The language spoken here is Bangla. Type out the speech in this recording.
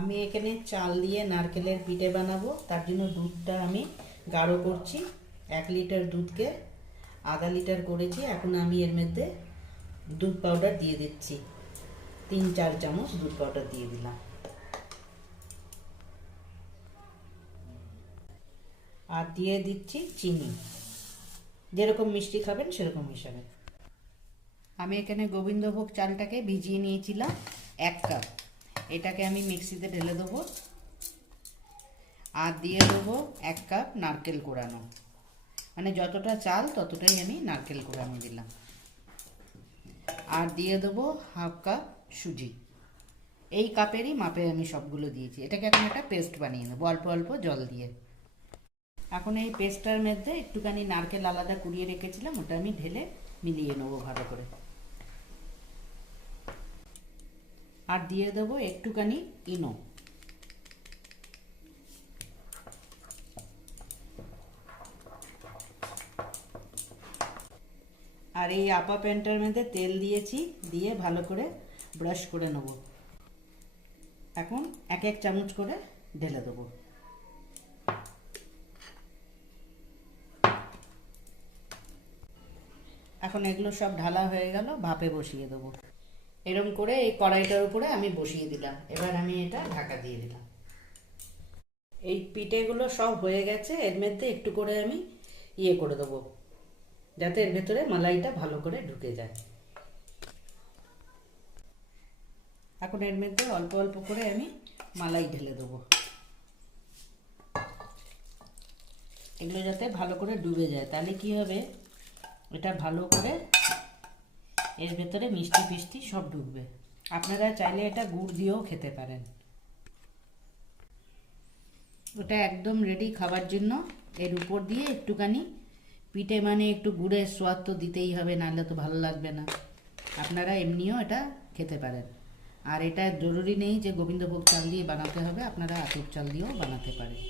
আমি এখানে চাল দিয়ে নারকেলের পিঠে বানাবো, তার জন্য দুধটা আমি গাঢ় করছি। 1 লিটার দুধকে আধা লিটার করেছি। এখন আমি এর মধ্যে দুধ পাউডার দিয়ে দিচ্ছি, 3-4 চামচ দুধ পাউডার দিয়ে দিলাম। আর দিয়ে দিচ্ছি চিনি, যেরকম মিষ্টি খাবেন সেরকম হিসাবে। আমি এখানে গোবিন্দভোগ চালটাকে ভিজিয়ে নিয়েছিলাম 1 কাপ। এটাকে আমি মিক্সিতে ঢেলে দেবো। আর দিয়ে দেবো 1 কাপ নারকেল কোড়ানো, মানে যতটা চাল ততটাই আমি নারকেল কোড়ানো দিলাম। আর দিয়ে দেবো 1/2 কাপ সুজি। এই কাপেরই মাপে আমি সবগুলো দিয়েছি। এটাকে এখন একটা পেস্ট বানিয়ে নেবো অল্প অল্প জল দিয়ে। এখন এই পেস্টটার মধ্যে একটুখানি নারকেল আলাদা কুড়িয়ে রেখেছিলাম, ওটা আমি ঢেলে মিলিয়ে নেবো ভালো করে। আর দিয়ে দেবো একটুখানি ইনো। আর এই আপা প্যানটার মধ্যে তেল দিয়েছি, দিয়ে ভালো করে ব্রাশ করে নেব। এখন 1-1 চামচ করে ঢেলে দেবো। এখন এগুলো সব ঢালা হয়ে গেল, ভাপে বসিয়ে দেবো। এরকম করে এই কড়াইটার উপরে আমি বসিয়ে দিলাম। এবার আমি এটা ঢাকা দিয়ে দিলাম। এই পিঠেগুলো সব হয়ে গেছে। এর মধ্যে একটু করে আমি করে দেবো, যাতে এর ভেতরে মালাইটা ভালো করে ঢুকে যায়। এখন এর মধ্যে অল্প অল্প করে আমি মালাই ঢেলে দেবো, এগুলো যাতে ভালো করে ডুবে যায়। তাহলে কি হবে, এটা ভালো করে এর ভেতরে মিষ্টি ফিষ্টি সব ঢুকবে। আপনারা চাইলে এটা গুড় দিয়েও খেতে পারেন। ওটা একদম রেডি খাবার জন্য। এর উপর দিয়ে একটুখানি পিঠে মানে একটু গুড়ের স্বাদ তো দিতেই হবে, নাহলে তো ভালো লাগবে না। আপনারা এমনিও এটা খেতে পারেন। আর এটা জরুরি নেই যে গোবিন্দভোগ চাল দিয়ে বানাতে হবে, আপনারা আতপ চাল দিয়েও বানাতে পারেন।